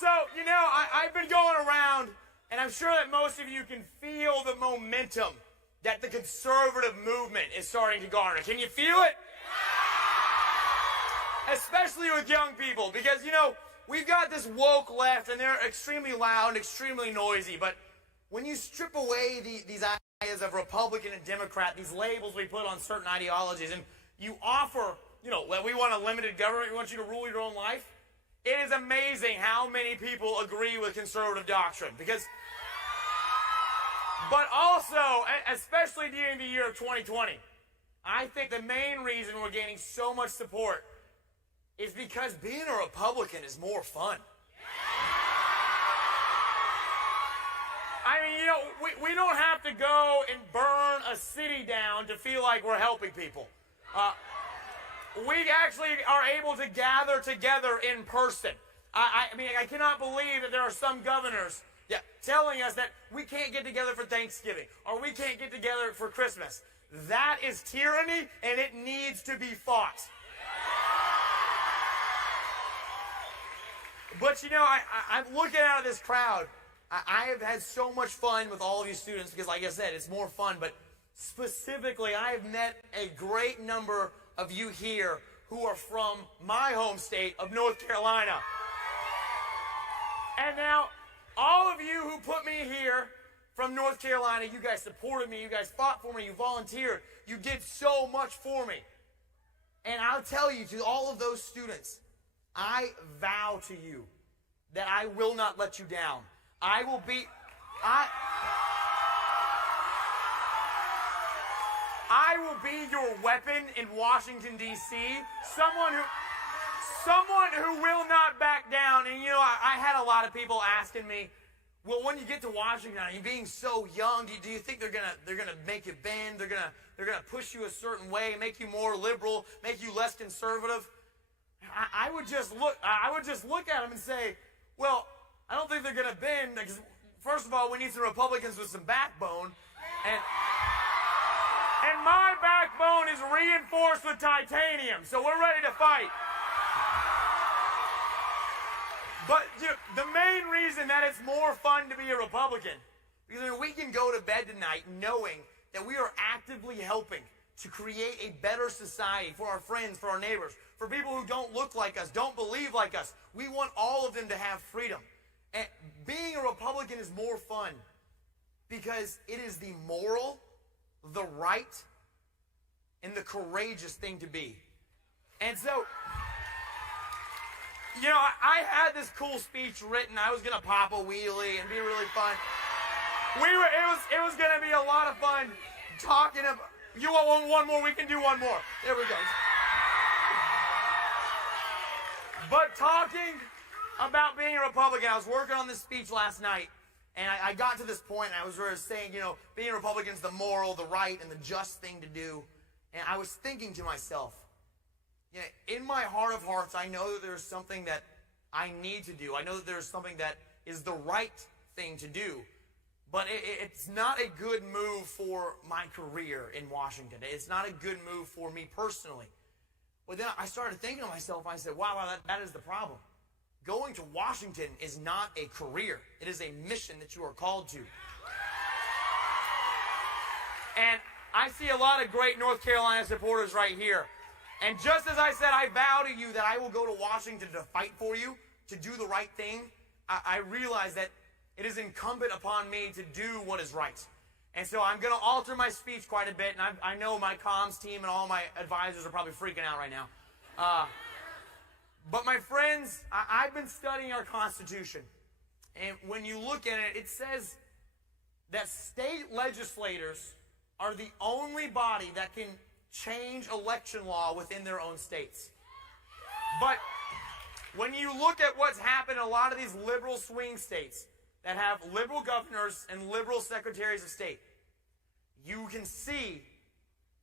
So, I've been going around, and I'm sure that most of you can feel the momentum that the conservative movement is starting to garner. Can you feel it? Especially with young people, because, we've got this woke left, and they're extremely loud, extremely noisy, but when you strip away these ideas of Republican and Democrat, these labels we put on certain ideologies, and you offer, we want a limited government, we want you to rule your own life, it is amazing how many people agree with conservative doctrine. But also, especially during the year of 2020, I think the main reason we're gaining so much support is because being a Republican is more fun. I mean, we don't have to go and burn a city down to feel like we're helping people. We actually are able to gather together in person. I mean, I cannot believe that there are some governors telling us that we can't get together for Thanksgiving or we can't get together for Christmas. That is tyranny, and it needs to be fought. But, I'm looking out at this crowd. I have had so much fun with all of you students because, like I said, it's more fun. But specifically, I have met a great number of you here who are from my home state of North Carolina. And now, all of you who put me here from North Carolina, you guys supported me, you guys fought for me, you volunteered, you did so much for me. And I'll tell you, to all of those students, I vow to you that I will not let you down. I will be your weapon in Washington, D.C. Someone who will not back down. And, I had a lot of people asking me, well, when you get to Washington, you being so young, do you think they're gonna make you bend? They're gonna push you a certain way, make you more liberal, make you less conservative? I would just look at them and say, well, I don't think they're gonna bend, because first of all, we need some Republicans with some backbone, and my backbone is reinforced with titanium, so we're ready to fight. But the main reason that it's more fun to be a Republican, because we can go to bed tonight knowing that we are actively helping to create a better society for our friends, for our neighbors, for people who don't look like us, don't believe like us. We want all of them to have freedom. And being a Republican is more fun because it is the moral, the right, and the courageous thing to be. And so, I had this cool speech written. I was going to pop a wheelie and be really fun. It was going to be a lot of fun talking about... You want one more? We can do one more. There we go. But talking about being a Republican, I was working on this speech last night, and I got to this point, and I was sort of saying, being a Republican is the moral, the right, and the just thing to do. And I was thinking to myself, in my heart of hearts, I know that there's something that I need to do. I know that there's something that is the right thing to do. But it's not a good move for my career in Washington. It's not a good move for me personally. But then I started thinking to myself, I said, wow, that is the problem. Going to Washington is not a career. It is a mission that you are called to. And I see a lot of great North Carolina supporters right here. And just as I said, I vow to you that I will go to Washington to fight for you, to do the right thing, I realize that it is incumbent upon me to do what is right. And so I'm going to alter my speech quite a bit, and I know my comms team and all my advisors are probably freaking out right now. But my friends, I've been studying our Constitution, and when you look at it, it says that state legislators are the only body that can change election law within their own states. But when you look at what's happened in a lot of these liberal swing states that have liberal governors and liberal secretaries of state, you can see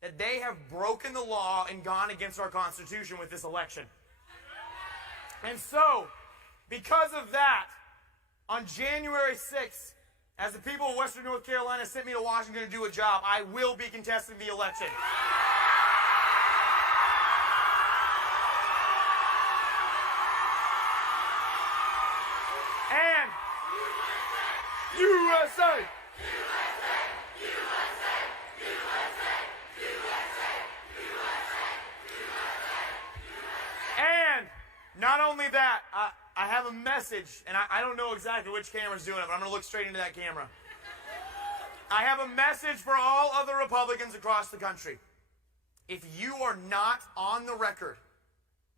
that they have broken the law and gone against our Constitution with this election. And so, because of that, on January 6th, as the people of Western North Carolina sent me to Washington to do a job, I will be contesting the election. USA! And not only that, I have a message, and I don't know exactly which camera's doing it, but I'm going to look straight into that camera. I have a message for all other Republicans across the country. If you are not on the record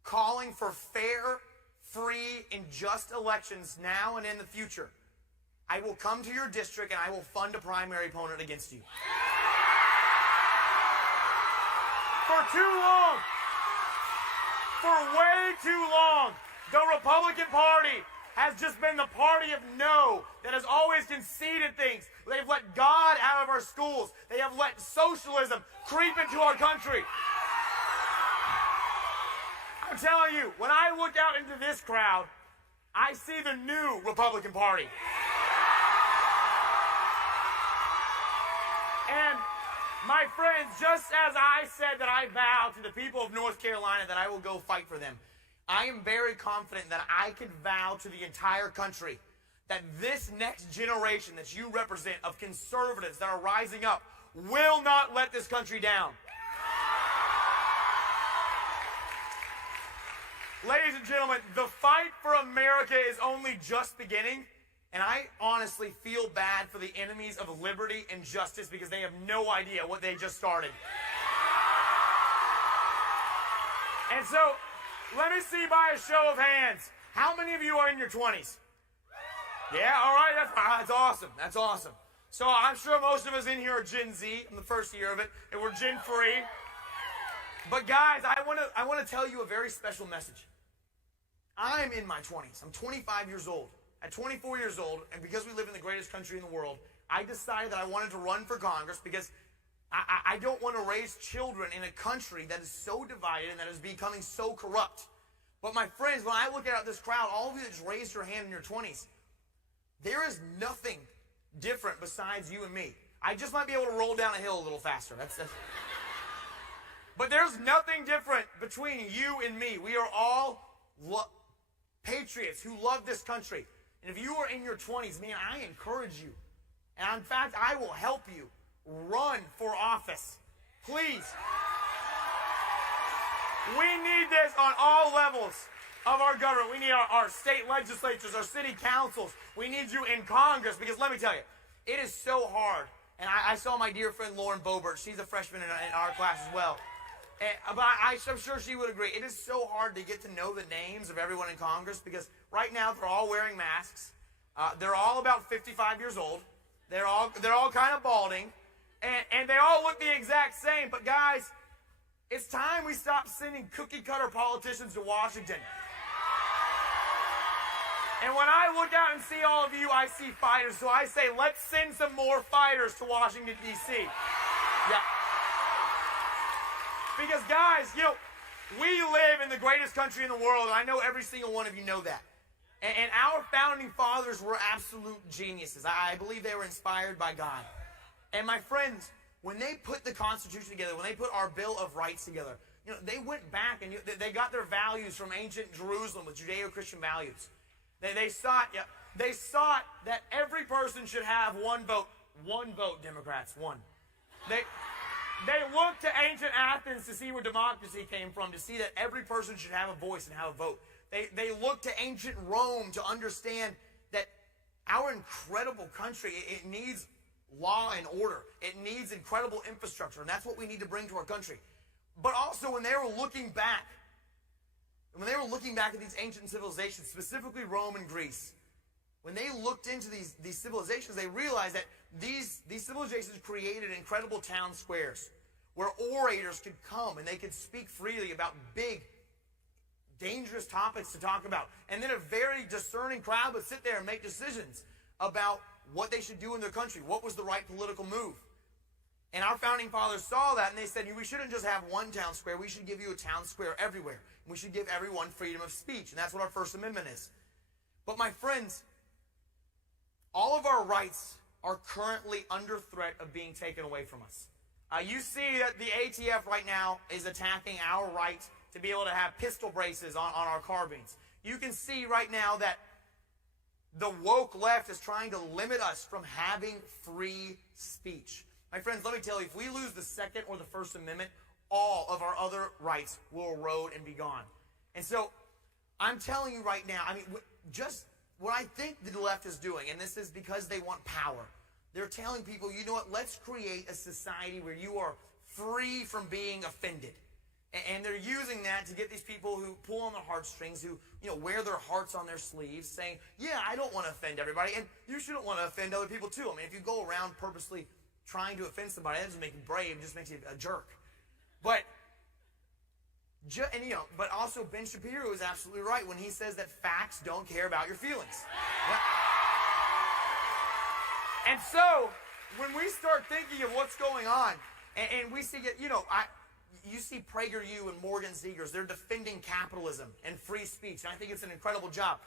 calling for fair, free, and just elections now and in the future, I will come to your district and I will fund a primary opponent against you. For too long, for way too long, the Republican Party has just been the party of no that has always conceded things. They've let God out of our schools. They have let socialism creep into our country. I'm telling you, when I look out into this crowd, I see the new Republican Party. And my friends, just as I said that I vow to the people of North Carolina that I will go fight for them, I am very confident that I can vow to the entire country that this next generation that you represent of conservatives that are rising up will not let this country down. Ladies and gentlemen, the fight for America is only just beginning, and I honestly feel bad for the enemies of liberty and justice because they have no idea what they just started. And so, let me see by a show of hands, how many of you are in your 20s? Yeah, all right, that's awesome. That's awesome. So I'm sure most of us in here are Gen Z. I'm the first year of it, and we're Gen free. But guys, I want to tell you a very special message. I'm in my 20s. I'm 25 years old. At 24 years old, and because we live in the greatest country in the world, I decided that I wanted to run for Congress because I don't want to raise children in a country that is so divided and that is becoming so corrupt. But my friends, when I look out at this crowd, all of you that just raised your hand in your 20s, there is nothing different besides you and me. I just might be able to roll down a hill a little faster. That's But there's nothing different between you and me. We are all patriots who love this country. And if you are in your 20s, man, I encourage you. And in fact, I will help you run for office. Please. We need this on all levels of our government. We need our state legislatures, our city councils. We need you in Congress because let me tell you, it is so hard. And I saw my dear friend Lauren Boebert. She's a freshman in our class as well. But I'm sure she would agree. It is so hard to get to know the names of everyone in Congress because right now they're all wearing masks. They're all about 55 years old. They're all kind of balding. And they all look the exact same. But guys, it's time we stop sending cookie-cutter politicians to Washington. And when I look out and see all of you, I see fighters. So I say, let's send some more fighters to Washington, D.C. Yeah. Because, guys, you know, we live in the greatest country in the world, and I know every single one of you know that. And our founding fathers were absolute geniuses. I believe they were inspired by God. And my friends, when they put the Constitution together, when they put our Bill of Rights together, you know, they went back and they got their values from ancient Jerusalem with Judeo-Christian values. They sought that every person should have one vote. One vote, Democrats, one. They looked to ancient Athens to see where democracy came from, to see that every person should have a voice and have a vote. They looked to ancient Rome to understand that our incredible country, it needs law and order. It needs incredible infrastructure, and that's what we need to bring to our country. But also, when they were looking back at these ancient civilizations, specifically Rome and Greece, when they looked into these civilizations, they realized that these civilizations created incredible town squares where orators could come and they could speak freely about big, dangerous topics to talk about. And then a very discerning crowd would sit there and make decisions about what they should do in their country, what was the right political move. And our founding fathers saw that and they said, we shouldn't just have one town square, we should give you a town square everywhere. We should give everyone freedom of speech, and that's what our First Amendment is. But my friends, all of our rights are currently under threat of being taken away from us. You see that the ATF right now is attacking our right to be able to have pistol braces on our carbines. You can see right now that the woke left is trying to limit us from having free speech. My friends, let me tell you, if we lose the Second or the First Amendment, all of our other rights will erode and be gone. And so I'm telling you right now, I mean, just what I think the left is doing, and this is because they want power. They're telling people, you know what, let's create a society where you are free from being offended. And they're using that to get these people who pull on their heartstrings, who, you know, wear their hearts on their sleeves, saying, yeah, I don't want to offend everybody, and you shouldn't want to offend other people too. I mean, if you go around purposely trying to offend somebody, that doesn't make you brave, it just makes you a jerk. But but also Ben Shapiro is absolutely right when he says that facts don't care about your feelings. Yeah. And so when we start thinking of what's going on, and we see, you see PragerU and Morgan Zegers, they're defending capitalism and free speech, and I think it's an incredible job.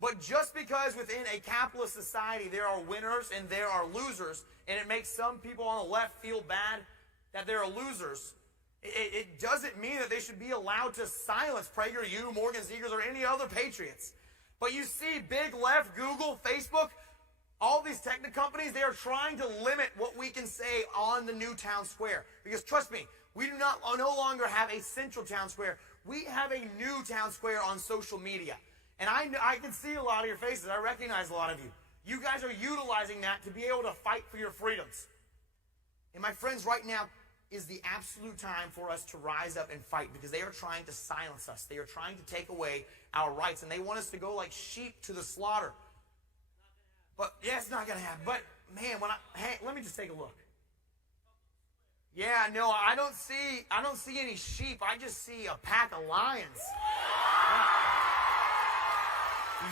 But just because within a capitalist society there are winners and there are losers, and it makes some people on the left feel bad that there are losers, it doesn't mean that they should be allowed to silence PragerU, Morgan Zegers, or any other patriots. But you see big left, Google, Facebook, all these tech companies, they are trying to limit what we can say on the new town square. Because trust me, we do no longer have a central town square. We have a new town square on social media. And I can see a lot of your faces. I recognize a lot of you. You guys are utilizing that to be able to fight for your freedoms. And my friends, right now is the absolute time for us to rise up and fight, because they are trying to silence us. They are trying to take away our rights, and they want us to go like sheep to the slaughter. But yeah, it's not going to happen. But man, hey, let me just take a look. Yeah, no, I don't see any sheep. I just see a pack of lions.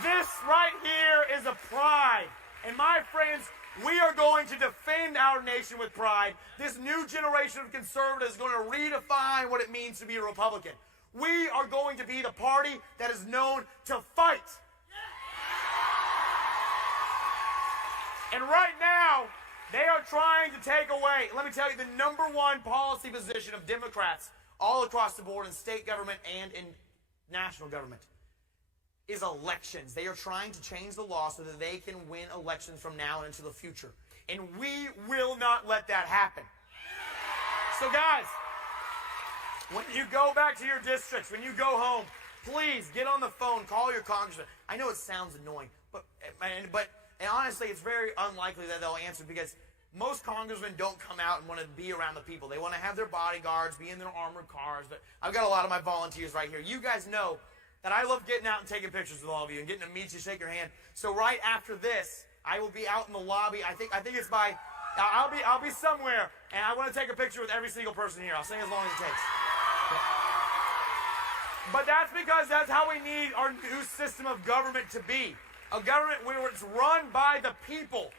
This right here is a pride. And my friends, we are going to defend our nation with pride. This new generation of conservatives is going to redefine what it means to be a Republican. We are going to be the party that is known to fight. And right now, they are trying to take away, let me tell you, the number one policy position of Democrats all across the board in state government and in national government is elections. They are trying to change the law so that they can win elections from now into the future. And we will not let that happen. So guys, when you go back to your districts, when you go home, please get on the phone, call your congressman. I know it sounds annoying, but honestly, it's very unlikely that they'll answer, because most congressmen don't come out and want to be around the people. They want to have their bodyguards, be in their armored cars. But I've got a lot of my volunteers right here. You guys know that I love getting out and taking pictures with all of you and getting to meet you, shake your hand. So right after this, I will be out in the lobby. I think it's by, I'll be somewhere, and I want to take a picture with every single person here. I'll stay as long as it takes. But that's because that's how we need our new system of government to be. A government where it's run by the people,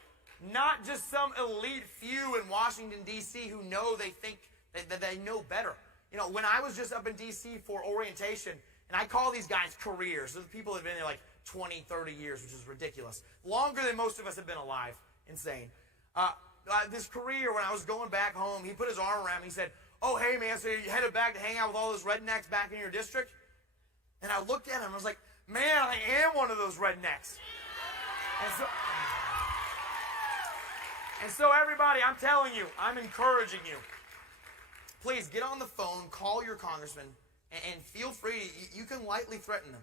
not just some elite few in Washington, D.C. who they think that they know better. You know, when I was just up in D.C. for orientation, and I call these guys careers. The people have been there like 20, 30 years, which is ridiculous. Longer than most of us have been alive. Insane. This career, when I was going back home, he put his arm around me. He said, oh, hey, man, so you headed back to hang out with all those rednecks back in your district? And I looked at him and I was like, man, I am one of those rednecks. And so everybody, I'm telling you, I'm encouraging you. Please get on the phone, call your congressman, and feel free, you can lightly threaten them.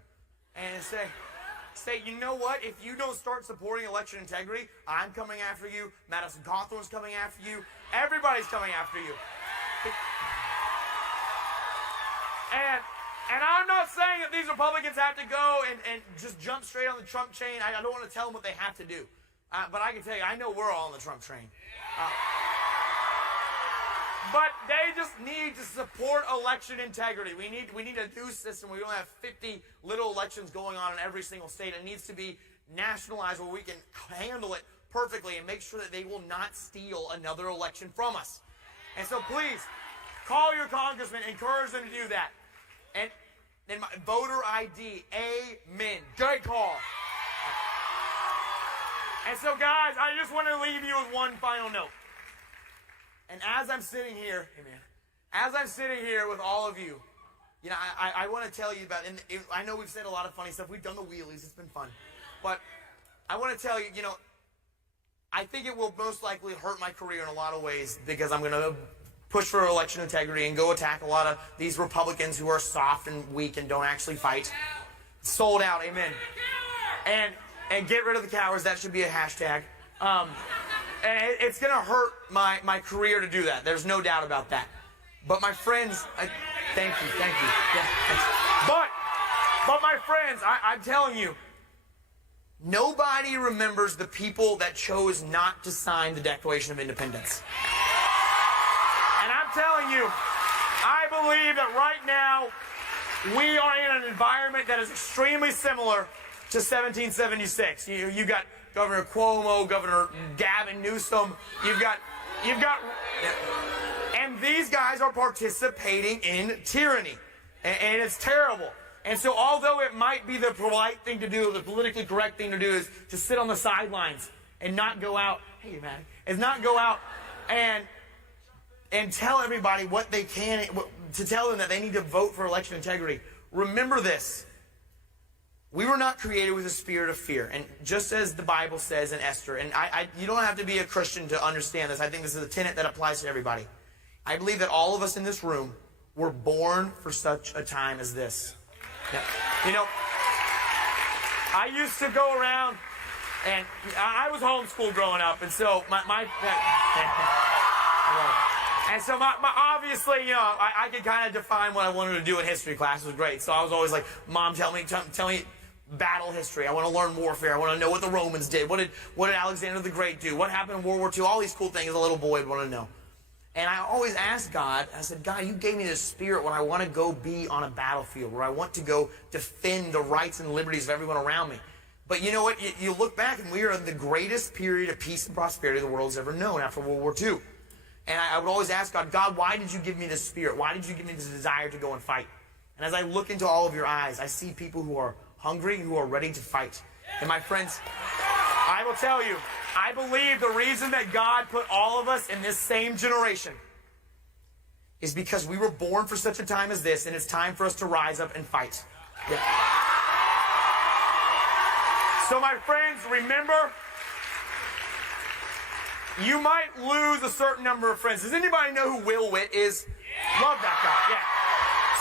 And say, you know what, if you don't start supporting election integrity, I'm coming after you, Madison Cawthorn's coming after you, everybody's coming after you. And I'm not saying that these Republicans have to go and just jump straight on the Trump train. I don't want to tell them what they have to do. But I can tell you, I know we're all on the Trump train. But they just need to support election integrity. We need a new system where we don't have 50 little elections going on in every single state. It needs to be nationalized where we can handle it perfectly and make sure that they will not steal another election from us. And so please, call your congressman, encourage them to do that. And then voter ID, amen. Great call. And so guys, I just want to leave you with one final note. And as I'm sitting here, amen, as I'm sitting here with all of you, you know, I want to tell you about, and I know we've said a lot of funny stuff. We've done the wheelies. It's been fun. But I want to tell you, I think it will most likely hurt my career in a lot of ways because I'm going to push for election integrity and go attack a lot of these Republicans who are soft and weak and don't actually fight. Sold out, amen. And get rid of the cowards. That should be a hashtag. And it's going to hurt my career to do that. There's no doubt about that. But my friends, thank you. Yeah, thanks. But my friends, I'm telling you, nobody remembers the people that chose not to sign the Declaration of Independence. And I'm telling you, I believe that right now we are in an environment that is extremely similar to 1776. You got Governor Cuomo, Governor Gavin Newsom. You've got, and these guys are participating in tyranny, and it's terrible. And so although it might be the polite thing to do, the politically correct thing to do is to sit on the sidelines and not go out, hey man, is not go out and tell everybody what they can, to tell them that they need to vote for election integrity. Remember this. We were not created with a spirit of fear. And just as the Bible says in Esther, and you don't have to be a Christian to understand this. I think this is a tenet that applies to everybody. I believe that all of us in this room were born for such a time as this. Yeah. I used to go around, and I was homeschooled growing up, and so and so obviously, I could kind of define what I wanted to do in history class. It was great. So I was always like, Mom, tell me battle history. I want to learn warfare. I want to know what the Romans did. What did Alexander the Great do? What happened in World War II? All these cool things a little boy would want to know. And I always asked God, I said, God, you gave me this spirit when I want to go be on a battlefield, where I want to go defend the rights and liberties of everyone around me. But you know what? You look back, and we are in the greatest period of peace and prosperity the world has ever known after World War II. And I would always ask God, God, why did you give me this spirit? Why did you give me this desire to go and fight? And as I look into all of your eyes, I see people who are hungry, who are ready to fight. And my friends, I will tell you, I believe the reason that God put all of us in this same generation is because we were born for such a time as this, and it's time for us to rise up and fight. Yeah. So my friends, remember, you might lose a certain number of friends. Does anybody know who Will Witt is? Yeah. Love that guy, yeah.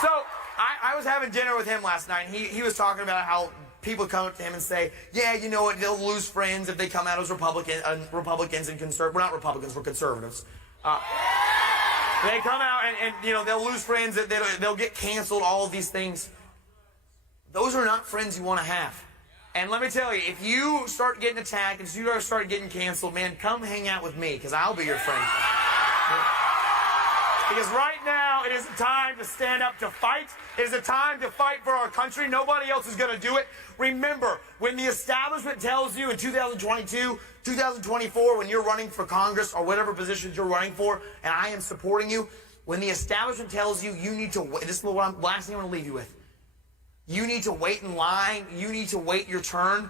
So I was having dinner with him last night, and he was talking about how people come up to him and say, yeah, you know what, they'll lose friends if they come out as Republicans and conservatives. We're not Republicans, we're conservatives. They come out and they'll lose friends, they'll get canceled, all of these things. Those are not friends you want to have. And let me tell you, if you start getting attacked, if you start getting canceled, man, come hang out with me, because I'll be your friend. Because right now, it is a time to stand up to fight. It is a time to fight for our country. Nobody else is going to do it. Remember, when the establishment tells you in 2022, 2024, when you're running for Congress or whatever positions you're running for, and I am supporting you, when the establishment tells you you need to wait, this is the last thing I'm going to leave you with. You need to wait in line. You need to wait your turn.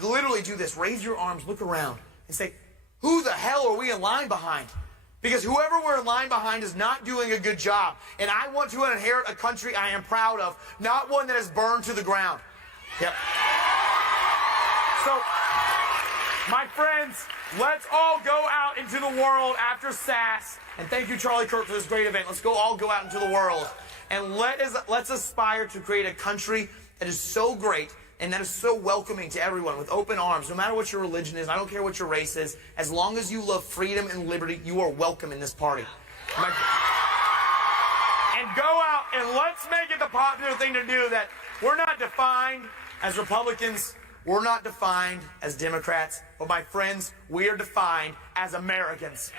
Literally do this. Raise your arms, look around, and say, who the hell are we in line behind? Because whoever we're in line behind is not doing a good job. And I want to inherit a country I am proud of, not one that is burned to the ground. Yep. So, my friends, let's all go out into the world after SAS. And thank you, Charlie Kirk, for this great event. Let's all go out into the world. And let's aspire to create a country that is so great and that is so welcoming to everyone with open arms. No matter what your religion is, I don't care what your race is, as long as you love freedom and liberty, you are welcome in this party. And go out and let's make it the popular thing to do, that we're not defined as Republicans, we're not defined as Democrats, but my friends, we are defined as Americans.